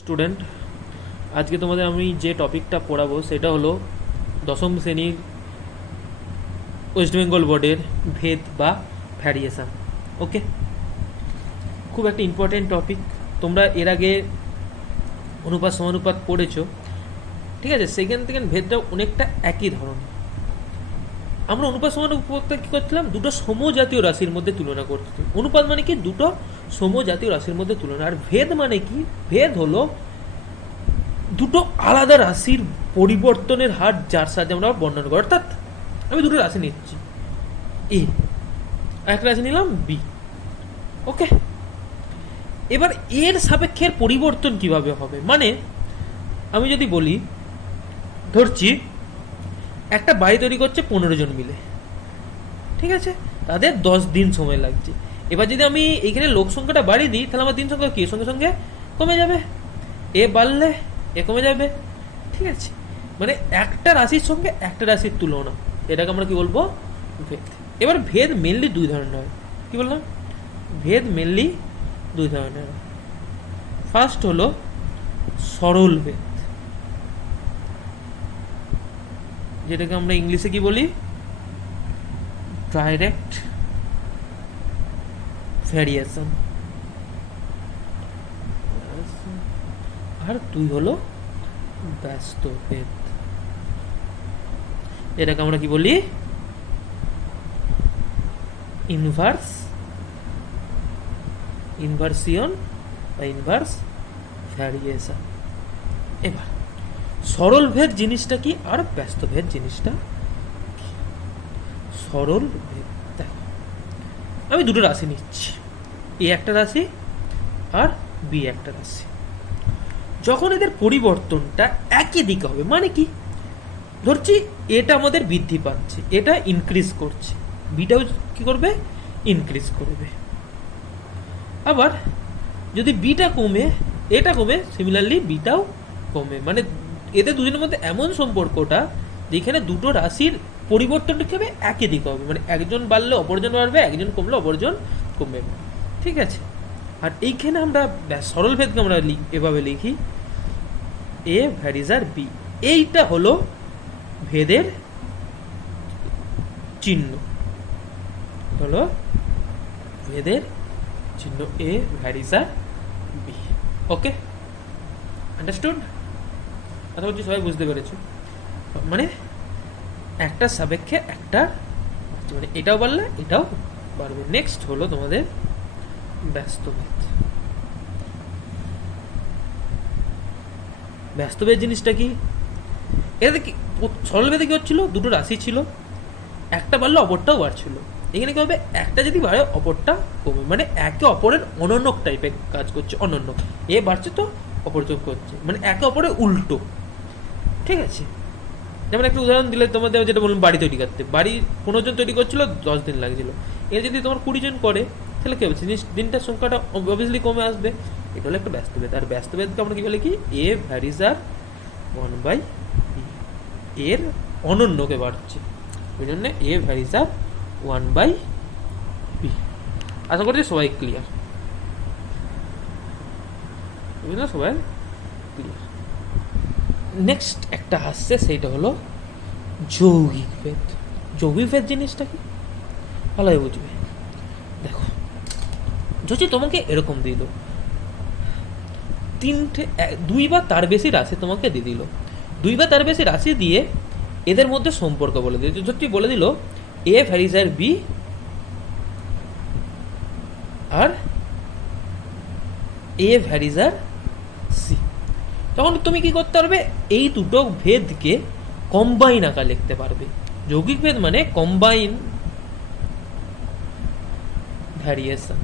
Student, আজকে তোমাদের আমি যে টপিকটা পড়াবো সেটা হলো দশম শ্রেণীর ওয়েস্ট বেঙ্গল বোর্ডের ভেদ বা ভ্যারিয়েশন। ওকে, খুব একটা ইম্পর্টেন্ট টপিক। তোমরা এর আগে অনুপাত সমানুপাত পড়েছো, ঠিক আছে? সেকেন্ড থেকে ভেদটা অনেকটা একই ধরনের। আমরা অনুপাত সমানুপাতটা কী করছিলাম? দুটো সমজাতীয় রাশির মধ্যে তুলনা করছিলাম। অনুপাত মানে কি? দুটো সমজাতীয় রাশির মধ্যে তুলনা। আর ভেদ মানে কি? ভেদ হলো দুটো আলাদা রাশির পরিবর্তনের হার যার সাথে আমরা বর্ণনা করি। অর্থাৎ আমি দুটো রাশি নিচ্ছি, এ, একটা রাশি নিলাম বি। ওকে, এবার এর সাপেক্ষের পরিবর্তন কিভাবে হবে? মানে আমি যদি বলি, ধরছি একটা বাড়ি তৈরি করছে 15 জন মিলে, ঠিক আছে? তাদের 10 দিন সময় লাগছে। এবার যদি আমি এইখানে লোক সংখ্যাটা বাড়িয়ে দিই, তাহলে আমার দিন সংখ্যা কি সঙ্গে সঙ্গে কমে যাবে। এ বাড়লে এ কমে যাবে, ঠিক আছে? মানে একটা রাশির সঙ্গে একটা রাশির তুলনা, এটাকে আমরা কি বলবো? ভেদ। এবার ভেদ মেনলি দুই ধরনের হয়। কি বললাম? ভেদ মেনলি দুই ধরনের হয়। ফার্স্ট হলো সরল ভেদ, যেটাকে আমরা ইংলিশে কি বলি? Direct variation. আর দুই হলো ব্যস্ত ভেদ, এটাকে আমরা কি বলি? ইনভার্স ইনভার্সিয়ন বা ইনভার্স ভ্যারিয়েশন। এবার সরল ভেদ জিনিসটা কি আর ব্যস্ত ভেদ জিনিসটা কি? সরল ভেদ, দেখো আমি দুটো রাশি নিচ্ছি, এ একটা রাশি আর বি একটা রাশি। যখন এদের পরিবর্তনটা একই দিকে হবে, মানে কি? ধরছি এটা আমাদের বৃদ্ধি পাচ্ছে, এটা ইনক্রিজ করছে, বিটাও কি করবে? ইনক্রিজ করবে। আবার যদি বিটা কমে এটা কমে, সিমিলারলি বিটাও কমে। মানে এদের দুজনের মধ্যে এমন সম্পর্কটা যেখানে দুটো রাশির পরিবর্তনটা কি হবে? একই দিকে হবে। মানে একজন বাড়লে অপরজন বাড়বে, একজন কমলে অপরজন কমবে, ঠিক আছে? আর এইখানে আমরা সরল ভেদকে আমরা এভাবে লিখি, এ ভ্যারিজ আর বি। এইটা হলো ভেদের চিহ্ন, হলো ভেদের চিহ্ন, এ ভ্যারিজ আর বি। ওকে, আন্ডারস্টুড? আশা করছি সবাই বুঝতে পেরেছো। মানে একটা সাপেক্ষে একটা, মানে এটাও বাড়লে এটাও বাড়বে। নেক্সট হলো তোমাদের ব্যস্তভেদ। ব্যস্তভেদ জিনিসটা কি? এটাতে কি সরল ভেদে কি হচ্ছিল? দুটো রাশি ছিল, একটা বাড়লে অপরটাও বাড়ছিল। এখানে কি হবে? একটা যদি বাড়ে অপরটা কমে, মানে একে অপরের অনন্য টাইপের কাজ করছে। অনন্য, এ বাড়ছে তো অপর যোগ করছে, মানে একে অপরের উল্টো, ঠিক আছে? যেমন একটা উদাহরণ দিলে তোমাদের, যেটা বললাম বাড়ি তৈরি করতে, বাড়ি 15 জন তৈরি করছিল, 10 দিন লাগছিল। এর যদি তোমার 20 জন করে, তাহলে কি হবে? দিনটার সংখ্যাটা অবভিয়াসলি কমে আসবে। এটা হলো একটা ব্যস্তভেদ। আর ব্যস্তভেদকে আমরা কি বলি? কি এ ভ্যারিজ আর 1/, এর অনন্যকে বাড়ছে, ওই জন্য এ ভ্যারিজ আর 1/b। আশা করছি সবাই ক্লিয়ার, বুঝলো? সবাই ক্লিয়ার। নেক্সট একটা আসছে, সেইটা হলো যৌগিক ভেদ। যৌগিক ভেদ জিনিসটা কি? ভালোই বুঝবে। দেখো, যদি তোমাকে এরকম দিল তিনটে, দুই বা তার বেশি রাশি তোমাকে দিয়ে দিল, দুই বা তার বেশি রাশি দিয়ে এদের মধ্যে সম্পর্ক বলে দিল। যদি বলে দিল এ ভ্যারিজ আর বি আর এ ভ্যারিজ আর সি, তখন তুমি কি করতে পারবে? এই দুটো ভেদকে কম্বাইন আকার লিখতে পারবে। যৌগিক ভেদ মানে কম্বাইন ভ্যারিয়েশন।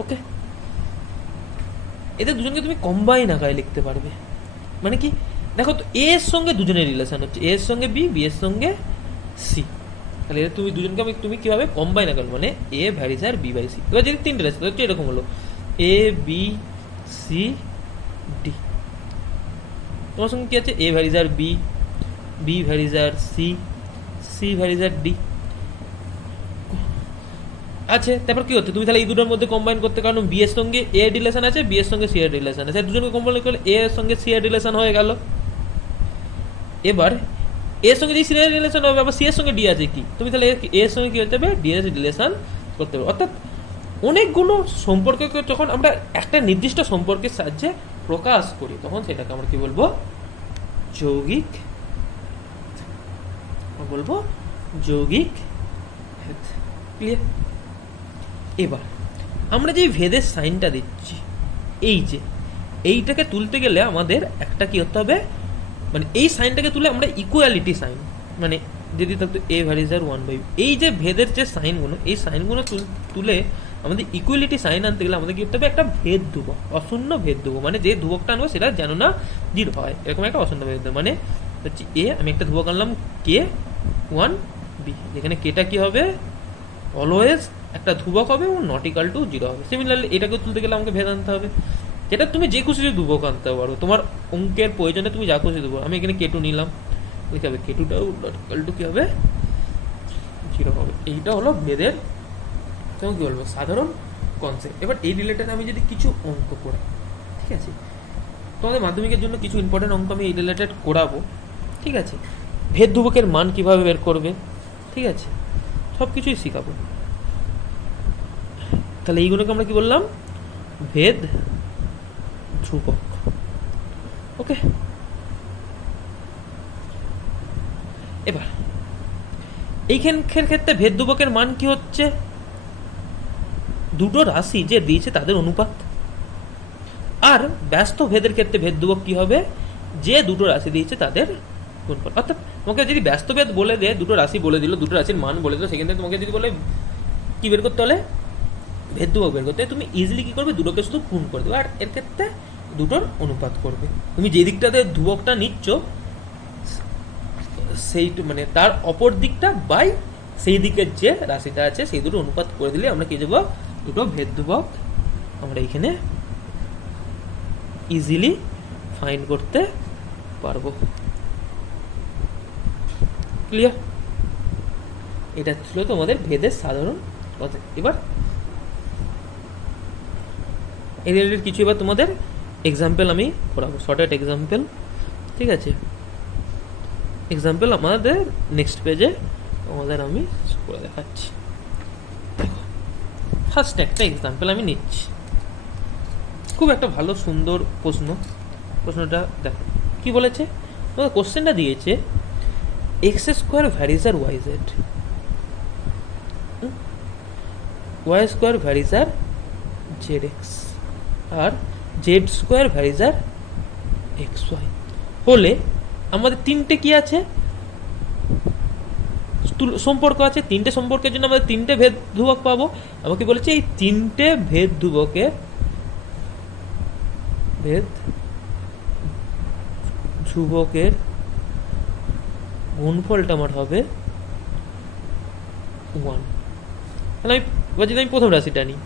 ওকে, এদের দুজনকে তুমি কম্বাইন আকারে লিখতে পারবে। মানে কি? দেখো তো, এ এর সঙ্গে দুজনের রিলেশন হচ্ছে, এ এর সঙ্গে বি, বি এর সঙ্গে সি। তাহলে এদের তুমি দুজনকে তুমি কিভাবে কম্বাইন আকার, মানে এ ভ্যারিজ আর বি বাই সি। এবার যদি তিনটে রাশি হচ্ছে, এরকম হলো এ বি সি ডি। তোমার সঙ্গে কি আছে? এ ভ্যারিজ আর বি, বি ভ্যারিজ আর সি, সি ভ্যারিজ আর ডি। আছে, তারপর কি হচ্ছে, তুমি তাহলে এই দুটোর মধ্যে কম্বাইন করতে, কারণ বি এর সঙ্গে এ রিলেশন আছে, বি এর সঙ্গে সি এর রিলেশন আছে, দুজনকে কম্বাইন করলে এ এর সঙ্গে সি এর রিলেশন হয়ে গেল। এবার এর সঙ্গে যে সি এর রিলেশন হবে, আবার সি এর সঙ্গে ডি আছে কি, তুমি তাহলে এ এর সঙ্গে কি হতে হবে, ডি এর রিলেশন করতে হবে। অর্থাৎ অনেকগুলো সম্পর্ককে যখন আমরা একটা নির্দিষ্ট সম্পর্কের সাহায্যে প্রকাশ করি, তখন সেটাকে আমরা কি বলবো, যৌগিক বলবো, যৌগিক ভেদ। ক্লিয়ার? এবার আমরা যে ভেদের সাইনটা দিচ্ছি, এই যে এইটাকে তুলতে গেলে আমাদের একটা কি হতে হবে, মানে এই সাইনটাকে তুলে আমরা ইকুয়ালিটি সাইন, মানে যদি থাকতো এ ভ্যারিজার 1/, এই যে ভেদের যে সাইনগুলো, এই সাইনগুলো তুলে আমাদের ইকুয়ালিটি সাইন আনতে গেলে আমাদের কি করতে হবে, একটা ভেদ ধ্রুবক, অশূন্য ভেদ ধ্রুবক, মানে যে ধ্রুবকটা আনবো সেটা যেন না জিরো হয়, এরকম একটা অশূন্য ভেদ ধ্রুবক। মানে হচ্ছে এ, আমি একটা ধ্রুবক আনলাম কে 1b, যেখানে কেটা কি হবে, অলওয়েজ একটা ধ্রুবক হবে এবং নট ইকাল টু 0 হবে। সিমিলারলি এটাকে তুলতে গেলে আমাকে ভেদ আনতে হবে, যেটা তুমি যে খুশি ধ্রুবক আনতে পারো, তোমার অঙ্কের প্রয়োজনে তুমি যা খুশি দেবো। আমি এখানে কেটু নিলাম, কি হবে, কেটুটাও নট ইকাল টু কি হবে, 0 হবে। এইটা হলো ভেদের তোমাকে কি বলবো, সাধারণ কনসেপ্ট। এবার এই রিলেটেড আমি যদি কিছু অঙ্ক করাই, ঠিক আছে, তোমাদের মাধ্যমিকের জন্য কিছু ইম্পর্টেন্ট অঙ্ক আমি এই রিলেটেড করাবো, ঠিক আছে, ভেদ ধ্রুবকের মান কিভাবে বের করবে, ঠিক আছে, সব কিছুই শেখাবো। তাহলে এইগুলোকে আমরা কি বললাম, ভেদ ধ্রুবক। ওকে, এবার এইখানকার ক্ষেত্রে ভেদ ধ্রুবকের মান কি হচ্ছে, দুটো রাশি যে দিয়েছে তাদের অনুপাত। আর ব্যস্ত ভেদের ক্ষেত্রে ভেদ ধ্রুবক কি হবে, যে দুটো রাশি দিয়েছে তাদের গুণফল। অর্থাৎ তোমাকে যদি ব্যস্ত ভেদ বলে দেয়, দুটো রাশি বলে দিল, দুটো রাশির মান বলে দিল, সেখান থেকে তোমাকে যদি বলে কি বের করতে হলে, ভেদ ধ্রুবক বের করতে, তুমি ইজিলি কি করবে, দুটোকে শুধু গুণ করে দেবে, আর এর ক্ষেত্রে দুটোর অনুপাত করবে। তুমি যে দিকটাতে ধ্রুবকটা নিচ্ছ সেই মানে তার অপর দিকটা বাই সেই দিকের যে রাশিটা আছে সেই দুটো অনুপাত করে দিলে আমরা কি দেবো, দুটো ভেদ ধ্রুবক আমরা এখানে ইজিলি ফাইন্ড করতে পারবো। ক্লিয়ার? এটা ছিল তোমাদের ভেদের সাধারণ কথা। এবার এই রিলেটেড কিছু এবার তোমাদের এক্সাম্পল আমি করাবো, শর্টকাট এক্সাম্পল, ঠিক আছে। এক্সাম্পল আমাদের নেক্সট পেজে আমাদের আমি করে দেখাচ্ছি। ফার্স্ট একটা এক্সাম্পল আমি নিচ্ছি, খুব একটা ভালো সুন্দর প্রশ্ন। প্রশ্নটা দেখো কি বলেছে, কোশ্চেনটা দিয়েছে এক্স স্কোয়ার ভ্যারিজ আর y z, y square varies আর জেড এক্স, আর জেড স্কোয়ার ভ্যারিজ আর এক্স ওয়াই হলে আমাদের তিনটে কি আছে, সম্পর্ক আছে। তিনটে সম্পর্কের জন্য আমাদের তিনটে ভেদ ধ্রুবক পাবো। আমাকে বলেছে এই তিনটে ভেদ ধ্রুবকের গুণফলটা আমার হবে 1। তাহলে আমি এবার যদি আমি প্রথম রাশিটা নিই,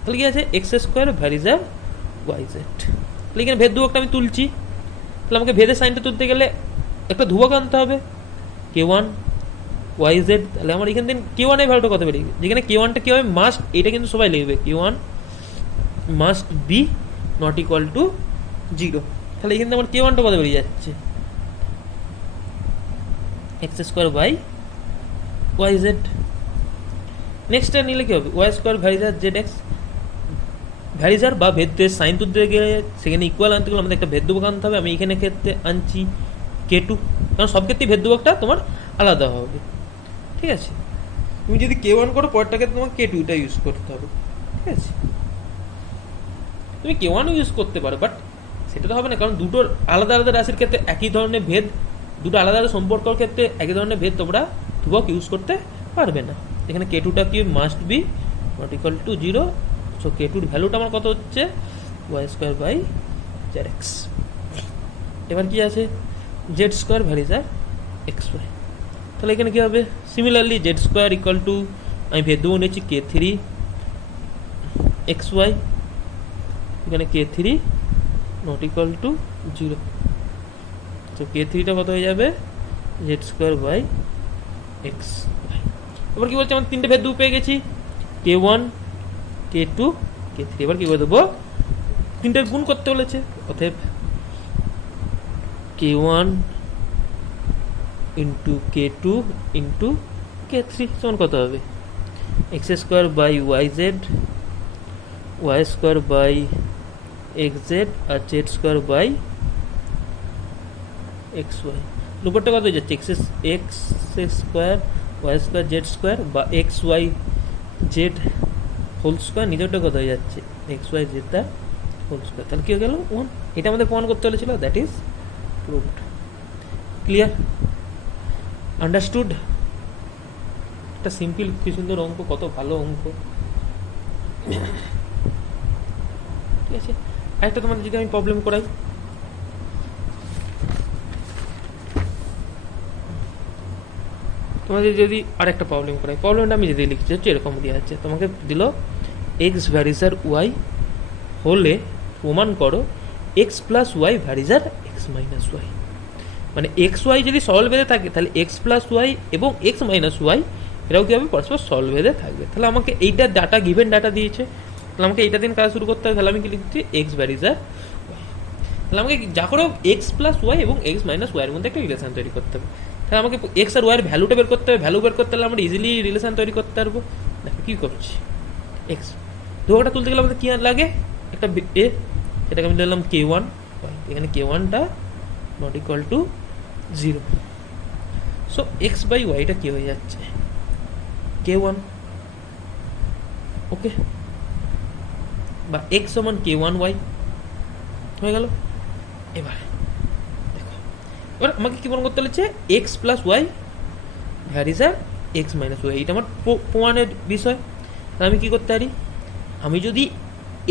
তাহলে কি আছে, এক্স স্কোয়ার ভ্যারিজ আর ওয়াই জেড। তাহলে এখানে ভেদ ধ্রুবকটা আমি তুলছি, তাহলে আমাকে ভেদের সাইনটা তুলতে গেলে একটা ধ্রুবক আনতে হবে, k1 ওয়াই জেড। তাহলে আমার এখান থেকে k1 এর ভ্যালুটা কত বেরিয়ে, যেখানে k1টা কি হবে, মাস্ট, এটা কিন্তু সবাই লিখবে, k1 must be not equal to 0। তাহলে এখান থেকে আমার k1টা কত বেরিয়ে যাচ্ছে, x square by y z. নেক্সটটা নিলে কি হবে, ওয়াই স্কোয়ার ভ্যারিজার জেড এক্স, ভ্যারিজার বা ভেদের সাইন তুলতে গেলে সেখানে ইকুয়াল আনতে গেলে আমাদের একটা ভেদ ধ্রুবক আনতে হবে। আমি এখানে ক্ষেত্রে আনছি k2, কারণ সব ক্ষেত্রেই ভেদ ধ্রুবকটা তোমার আলাদা হবে, ঠিক আছে। তুমি যদি k1 করো, পরেরটা ক্ষেত্রে তোমার k2টা ইউজ করতে হবে, ঠিক আছে। তুমি k1 ইউজ করতে পারো, বাট সেটা তো হবে না, কারণ দুটোর আলাদা আলাদা রাশির ক্ষেত্রে একই ধরনের ভেদ, দুটো আলাদা আলাদা সম্পর্কের ক্ষেত্রে একই ধরনের ভেদ তোমরা ধ্রুবক ইউজ করতে পারবে না। এখানে k2টা কি must be not equal to 0। So k2-র ভ্যালুটা আমার কত হচ্ছে, y square by z x. এবার কি আছে, জেড স্কোয়ার ভ্যারিজ আর এক্স ওয়াই। তাহলে এখানে কী হবে, similarly z square equal to, আমি ভেদ ধ্রুবক নিচ্ছি k3 এক্স ওয়াই, এখানে k3 নট ইকুয়াল টু 0। তো k3টা কত হয়ে যাবে, z square by x y. এবার কি বলছে, আমার তিনটে ভেদ ধ্রুবক পেয়ে গেছি, K1 K2 K3, এবার কি করে দেবো, তিনটের গুণ করতে বলেছে, অতএব K1 into K2 into K3 সমান কত হবে, x square by y z, y square by x z, আর z square by x y. উপরটা কত হয়ে যাচ্ছে, x square y square z square বা x y z whole square, নিজেরটা কত হয়ে যাচ্ছে, এক্স ওয়াই জেড তার হোল স্কোয়ার। তাহলে কী হয়ে গেল 1, এটা আমাদের প্রমাণ করতে বলেছিল, that is proved. Clear, understood? একটা সিম্পল কি সুন্দর অঙ্ক, কত ভালো অঙ্ক। ঠিক আছে, আরেকটা তোমাদের যদি আমি প্রবলেম করাই, তোমাদের যদি আরেকটা প্রবলেম করাই, প্রবলেমটা আমি যদি লিখতে হচ্ছে এরকম দেওয়া আছে, তোমাকে দিল এক্স ভ্যারিজার ওয়াই হলে প্রমাণ করো এক্স প্লাস ওয়াই ভ্যারিজার এক্স মাইনাস ওয়াই। মানে এক্স ওয়াই যদি সরল বেঁধে থাকে তাহলে এক্স প্লাস ওয়াই এবং এক্স মাইনাস ওয়াই এটাও কী হবে, পরস্পর সরল বেঁধে থাকবে। তাহলে আমাকে এইটার ডাটা, গিভেন ডাটা দিয়েছে, তাহলে আমাকে এইটা দিন কাজ শুরু করতে হবে। তাহলে আমি কি লিখছি, এক্স ভ্যারিজার ওয়াই। তাহলে আমাকে যা করে এক্স প্লাস ওয়াই এবং এক্স মাইনাস ওয়াইয়ের মধ্যে একটা রিলেশন তৈরি করতে হবে। তাহলে আমাকে এক্স আর ওয়াইয়ের ভ্যালুটা বের করতে হবে, ভ্যালু বের করতে হলে আমরা ইজিলি রিলেশন তৈরি করতে পারবো। দেখো কী করছি, এক্স ধোয়াটা তুলতে গেলে আমাদের কী লাগে, একটা এ, এটাকে আমি দিলাম K1, এখানে K1টা not equal to 0। So x by ওয়াইটা কী হয়ে যাচ্ছে, K1, ওকে, বা এক্স সমান K1 ওয়াই হয়ে গেল। এবার দেখো, এবার আমাকে কী প্রমাণ করতে হচ্ছে, এক্স প্লাস ওয়াই ভ্যারিজার এক্স মাইনাস ওয়াই, এটা আমার প্রমাণের বিষয়। তাহলে আমি কী করতে পারি, আমি যদি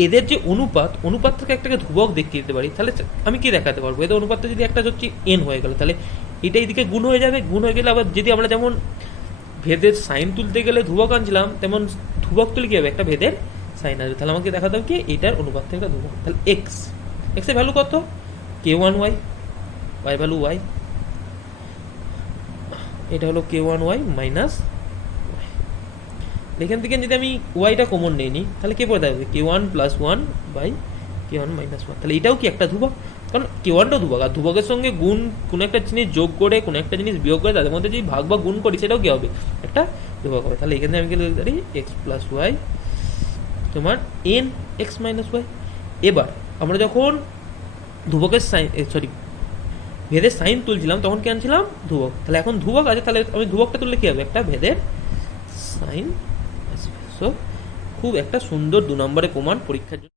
এদের যে অনুপাত থেকে একটাকে ধ্রুবক দেখিয়ে দিতে পারি, তাহলে আমি কি দেখাতে পারবো, এদের অনুপাতটা যদি একটা হচ্ছে এন হয়ে গেল, তাহলে এটা এদিকে গুণ হয়ে যাবে, গুণ হয়ে গেলে আবার যদি আমরা যেমন ভেদের সাইন তুলতে গেলে ধ্রুবক আনছিলাম, তেমন ধ্রুবক তুলে কী হবে, একটা ভেদের সাইন আসবে। তাহলে আমাকে দেখাতে হবে কি, এটার অনুপাত থেকে একটা ধ্রুবক। তাহলে এক্সের ভ্যালু কত, K1 Y, Y value Y, এটা হলো K1 ওয়াই মাইনাস, এখান থেকে যদি আমি ওয়াইটা কমন নিয়ে নিই তাহলে কে পড়ে থাকবে, K1 plus 1 by K1 minus 1। তাহলে এটাও কি একটা ধ্রুবক, কারণ K1টাও ধ্রুবক, আর ধ্রুবকের সঙ্গে গুণ কোনো একটা জিনিস যোগ করে কোনো একটা জিনিস বিয়োগ করে তাদের মধ্যে যদি ভাগ বা গুণ করি সেটাও কী হবে, একটা ধ্রুবক হবে। তাহলে এখানে আমি কি লিখতে পারি, এক্স প্লাস ওয়াই তোমার এন এক্স মাইনাস ওয়াই। এবার আমরা যখন ধ্রুবকের সাইন, ভেদের সাইন তুলছিলাম তখন কি আনছিলাম, ধ্রুবক। তাহলে এখন ধ্রুবক আছে, তাহলে আমি ধ্রুবকটা তুললে কী হবে, একটা ভেদের সাইন। সো খুব একটা সুন্দর 2 নম্বরের প্রমাণ পরীক্ষার জন্য।